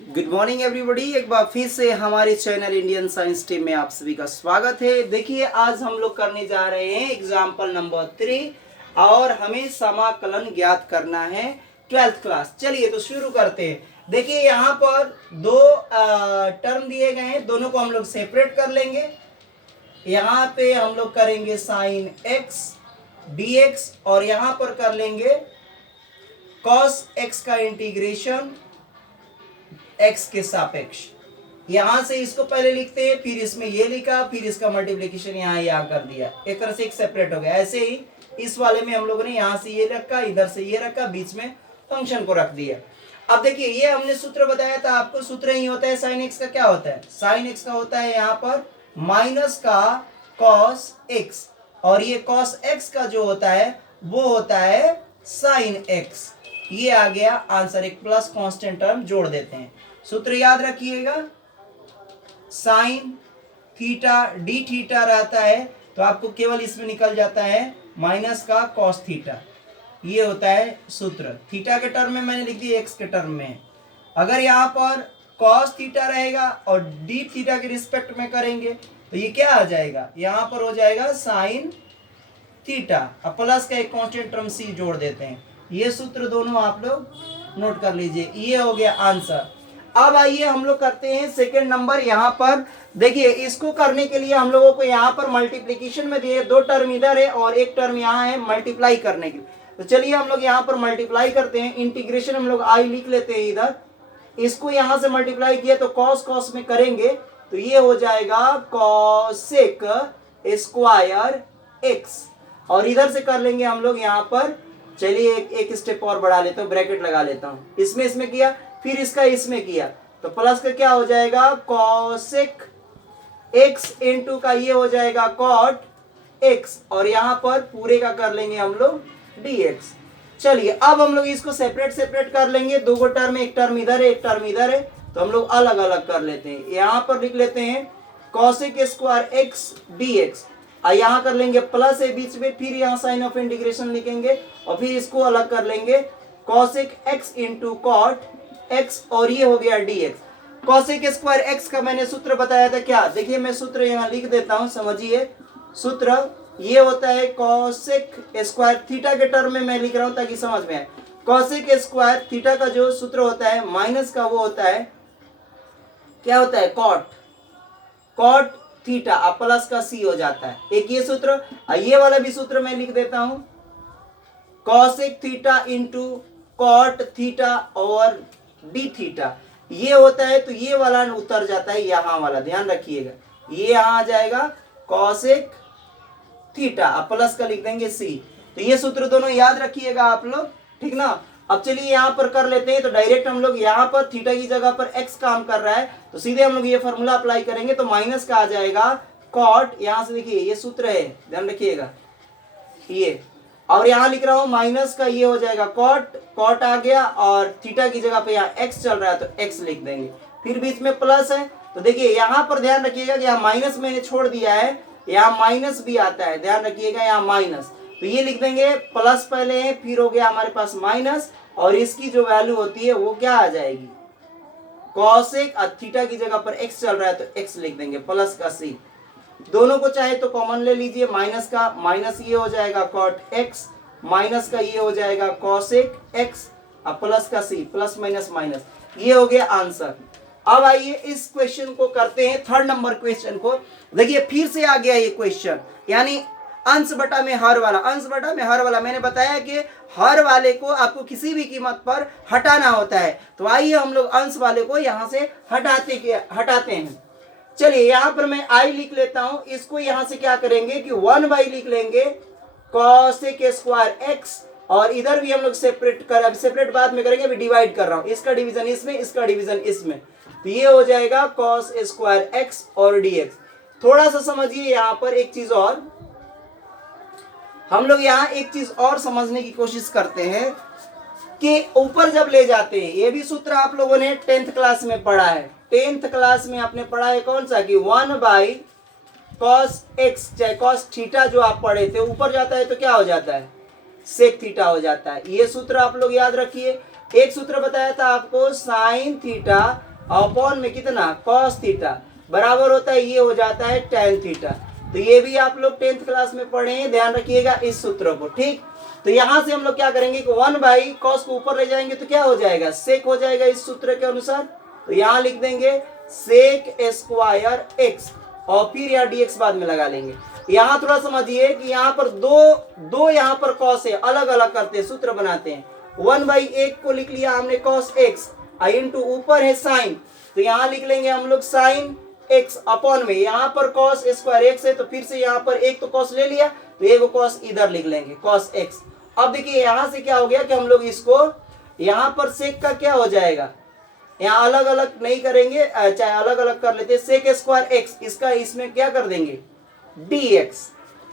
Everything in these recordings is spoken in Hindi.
Good morning everybody. एक बार फिर से हमारे चैनल इंडियन साइंस टीम में आप सभी का स्वागत है। देखिए आज हम लोग करने जा रहे हैं एग्जाम्पल नंबर 3 और हमें समाकलन ज्ञात करना है 12th क्लास। चलिए तो शुरू करते हैं। देखिए यहाँ पर दो टर्म दिए गए हैं, दोनों को हम लोग सेपरेट कर लेंगे। यहाँ पे हम लोग करेंगे साइन एक्स dx और यहाँ पर कर लेंगे कॉस एक्स का इंटीग्रेशन x के सापेक्ष। यहां से इसको पहले लिखते हैं, फिर इसमें ये लिखा, फिर इसका मल्टीप्लिकेशन यहाँ कर दिया। एक तरह से एक सेपरेट हो गया। ऐसे ही इस वाले में हम लोगों ने यहाँ से ये रखा, इधर से ये रखा, बीच में फंक्शन को रख दिया। अब देखिए ये हमने सूत्र बताया था आपको, सूत्र ही होता है साइन एक्स का। क्या होता है? साइन एक्स का होता है यहाँ पर माइनस का कॉस एक्स, और ये कॉस एक्स का जो होता है वो होता है साइन एक्स। ये आ गया आंसर। एक प्लस कांस्टेंट टर्म जोड़ देते हैं। सूत्र याद रखिएगा, साइन थीटा डी थीटा रहता है तो आपको केवल इसमें निकल जाता है माइनस का कॉस थीटा। ये होता है सूत्र। थीटा के टर्म में मैंने लिख दिया, एक्स के टर्म में। अगर यहाँ पर कॉस थीटा रहेगा और डी थीटा के रिस्पेक्ट में करेंगे तो ये क्या आ जाएगा? यहाँ पर हो जाएगा साइन थीटा। अब प्लस का एक कांस्टेंट टर्म सी जोड़ देते हैं। ये सूत्र दोनों आप लोग नोट कर लीजिए। ये हो गया आंसर। अब आइए हम लोग करते हैं सेकंड नंबर। यहाँ पर देखिए इसको करने के लिए हम लोगों को यहाँ पर मल्टीप्लिकेशन में दिए, दो टर्म इधर है और एक टर्म यहाँ है मल्टीप्लाई करने के लिए। तो चलिए हम लोग यहाँ पर मल्टीप्लाई करते हैं। इंटीग्रेशन हम लोग आई लिख लेते हैं इधर। इसको यहाँ से मल्टीप्लाई किया तो कॉस कॉस में करेंगे तो ये हो जाएगा कॉसेक स्क्वायर एक्स, और इधर से कर लेंगे हम लोग यहाँ पर। चलिए एक स्टेप और बढ़ा लेता हूँ, ब्रैकेट लगा लेता हूँ। इसमें किया, फिर इसका इसमें किया तो प्लस का क्या हो जाएगा? कॉसेक एक्स इंटू का ये हो जाएगा कॉट एक्स, और यहाँ पर पूरे का कर लेंगे हम लोग dx। चलिए अब हम लोग इसको सेपरेट कर लेंगे। दो टर्म है, एक टर्म इधर है, एक टर्म इधर है, तो हम लोग अलग अलग कर लेते हैं। यहाँ पर लिख लेते हैं कॉसेक स्क्वायर एक्स dx, यहाँ कर लेंगे प्लस है बीच में, फिर यहाँ साइन ऑफ इंटीग्रेशन लिखेंगे और फिर इसको अलग कर लेंगे cosec x into cot x, और ये हो गया dx। कॉसेक स्क्वायर एक्स का मैंने सूत्र बताया था क्या? देखिए मैं सूत्र यहाँ लिख देता हूँ, समझिए। सूत्र ये होता है कॉसेक स्क्वायर, थीटा के टर्म में मैं लिख रहा हूँ ताकि समझ में आए। कॉसेक स्क्वायर थीटा का जो सूत्र होता है माइनस का वो होता है, क्या होता है? Cot theta. अब प्लस का सी हो जाता है। एक ये सूत्र, ये वाला भी सूत्र मैं लिख देता हूं, cosec theta into cot theta और डी थीटा। ये होता है तो ये वाला उतर जाता है यहाँ वाला, ध्यान रखिएगा। ये यहाँ आ जाएगा कॉसेक थीटा, अब प्लस का लिख देंगे सी। तो ये सूत्र दोनों याद रखिएगा आप लोग, ठीक ना। अब चलिए यहाँ पर कर लेते हैं। तो डायरेक्ट हम लोग यहाँ पर थीटा की जगह पर x काम कर रहा है तो सीधे हम लोग ये फॉर्मूला अप्लाई करेंगे तो माइनस का आ जाएगा कॉट। यहाँ से देखिए ये सूत्र है, ध्यान रखिएगा ये, और यहाँ लिख रहा हूँ माइनस का, ये हो जाएगा कॉट आ गया, और थीटा की जगह पे यहाँ x चल रहा है तो x लिख देंगे। फिर बीच में प्लस है तो देखिए यहाँ पर ध्यान रखिएगा कि यहाँ माइनस मैंने छोड़ दिया है, यहाँ माइनस भी आता है, ध्यान रखिएगा यहाँ माइनस। तो ये लिख देंगे प्लस पहले है, फिर हो गया हमारे पास माइनस, और इसकी जो वैल्यू होती है वो क्या आ जाएगी? कॉसेक। थीटा की जगह पर x चल रहा है तो x लिख देंगे, प्लस का सी। दोनों को चाहे तो कॉमन ले लीजिए, माइनस का माइनस ये हो जाएगा कॉट x, माइनस का ये हो जाएगा कॉसेक x, अब प्लस का सी, प्लस माइनस माइनस। ये हो गया आंसर। अब आइए इस क्वेश्चन को करते हैं, थर्ड नंबर क्वेश्चन को। देखिए फिर से आ गया ये क्वेश्चन, यानी अंश बटा में हर वाला। अंश बटा में हर वाला मैंने बताया कि हर वाले को आपको किसी भी कीमत पर हटाना होता है। तो आइए हम लोग अंश वाले को यहाँ से हटाते हैं। चलिए यहाँ पर मैं आई लिख लेता हूँ। इसको यहाँ से क्या करेंगे कि 1/, लिख लेंगे कॉसेक स्क्वायर एक्स, और इधर भी हम लोग सेपरेट बाद में करेंगे, अभी डिवाइड कर रहा हूँ। इसका डिवीजन इसमें, इसका डिवीजन इसमें, तो ये हो जाएगा कॉस स्क्वायर एक्स और dx। थोड़ा सा समझिए यहाँ पर एक चीज और, हम लोग यहाँ एक चीज और समझने की कोशिश करते हैं कि ऊपर जब ले जाते हैं, ये भी सूत्र आप लोगों ने 10th क्लास में पढ़ा है। 10th क्लास में आपने पढ़ा है कौन सा कि 1/cos x, चाहे cos थीटा जो आप पढ़े थे, ऊपर जाता है तो क्या हो जाता है? सेक थीटा हो जाता है। ये सूत्र आप लोग याद रखिए। एक सूत्र बताया था आपको साइन थीटा अपॉन में कितना cos थीटा बराबर होता है, ये हो जाता है tan थीटा। तो ये भी आप लोग 10th क्लास में पढ़े हैं, ध्यान रखिएगा इस सूत्र को, ठीक। तो यहां से हम लोग क्या करेंगे कि 1/cos को ऊपर ले जाएंगे तो क्या हो जाएगा, सेक हो जाएगा इस सूत्र के अनुसार। तो यहां लिख देंगे सेक स्क्वायर x और फिर यहाँ dx बाद में लगा लेंगे। यहाँ थोड़ा समझिए कि यहाँ पर दो यहाँ पर cos है, अलग अलग करते हैं, सूत्र बनाते हैं। 1/1 को लिख लिया हमने cos x इंटू ऊपर है साइन, तो यहाँ लिख लेंगे हम लोग साइन x अपॉन में यहाँ पर cos स्क्वायर x है, तो फिर से यहाँ पर एक तो cos ले लिया तो एक cos इधर लिख लेंगे cos x। अब देखिए यहाँ से क्या हो गया कि हम लोग इसको यहाँ पर सेक का क्या हो जाएगा, यहाँ अलग अलग नहीं करेंगे, चाहे अलग अलग कर लेते हैं, सेक स्क्वायर x इसका इसमें क्या कर देंगे dx,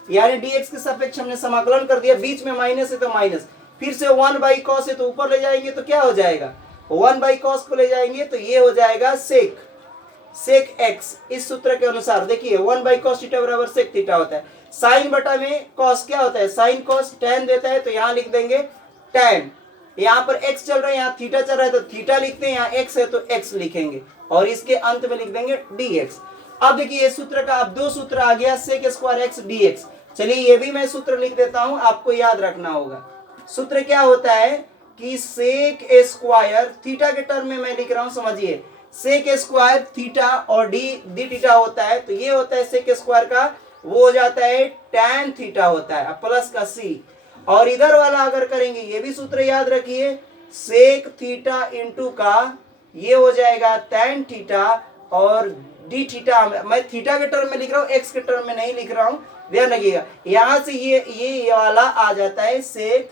यानी dx के सापेक्ष हमने समाकलन कर दिया, बीच में माइनस है तो माइनस, फिर से 1/cos है तो ऊपर ले जाएंगे तो क्या हो जाएगा 1/cos को ले जाएंगे तो ये हो जाएगा सेक x इस सूत्र के अनुसार। देखिए 1/cos थीटा बराबर सेक थीटा होता है, साइन बटा में cos क्या होता है साइन cos, tan देता है तो यहाँ लिख देंगे tan, यहाँ पर x चल रहा है यहाँ थीटा चल रहा है तो थीटा लिखते हैं, यहाँ x है तो x लिखेंगे और इसके अंत में लिख देंगे dx। अब देखिए ये सूत्र का अब दो सूत्र आ गया सेक स्क्वायर x dx। चलिए ये भी मैं सूत्र लिख देता हूं, आपको याद रखना होगा। सूत्र क्या होता है कि सेक स्क्वायर थीटा के टर्म में मैं लिख रहा हूं, समझिए सेक स्क्वायर थीटा और डी थीटा होता है, तो ये होता है सेक स्क्वायर का वो हो जाता है tan थीटा होता है प्लस का c, और इधर वाला अगर करेंगे ये भी सूत्र याद रखिए सेक थीटा इंटू का ये हो जाएगा tan थीटा और डी थीटा, मैं थीटा के टर्म में लिख रहा हूँ एक्स के टर्म में नहीं लिख रहा हूँ, ध्यान रखिएगा। यहाँ से ये वाला आ जाता है सेक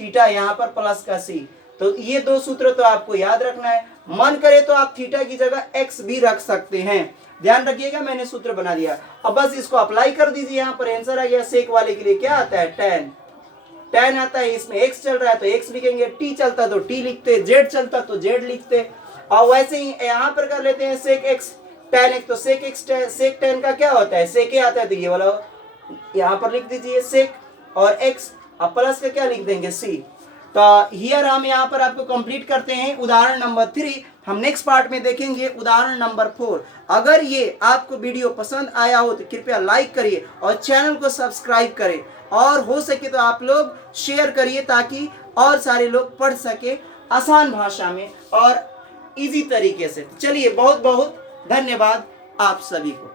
थीटा यहाँ पर प्लस का सी, तो ये दो सूत्र तो आपको याद रखना है। मन करे तो आप थीटा की जगह एक्स भी रख सकते हैं, ध्यान रखिएगा मैंने सूत्र बना दिया। अब बस इसको अप्लाई कर दीजिए, यहाँ पर आंसर आ गया। सेक वाले के लिए क्या आता है tan आता है, इसमें x चल रहा है तो x लिखेंगे, t चलता तो t लिखते, z चलता तो z लिखते। और वैसे ही यहाँ पर कर लेते हैं सेक x tan x, तो सेक x सेक tan का क्या होता है सेक a आता है, तो ये वाला यहाँ पर लिख दीजिए सेक और x अब प्लस का क्या लिख देंगे c। तो हियर हम यहाँ पर आपको कंप्लीट करते हैं उदाहरण नंबर 3। हम नेक्स्ट पार्ट में देखेंगे उदाहरण नंबर 4। अगर ये आपको वीडियो पसंद आया हो तो कृपया लाइक करिए और चैनल को सब्सक्राइब करें, और हो सके तो आप लोग शेयर करिए ताकि और सारे लोग पढ़ सके आसान भाषा में और इजी तरीके से। चलिए बहुत बहुत धन्यवाद आप सभी को।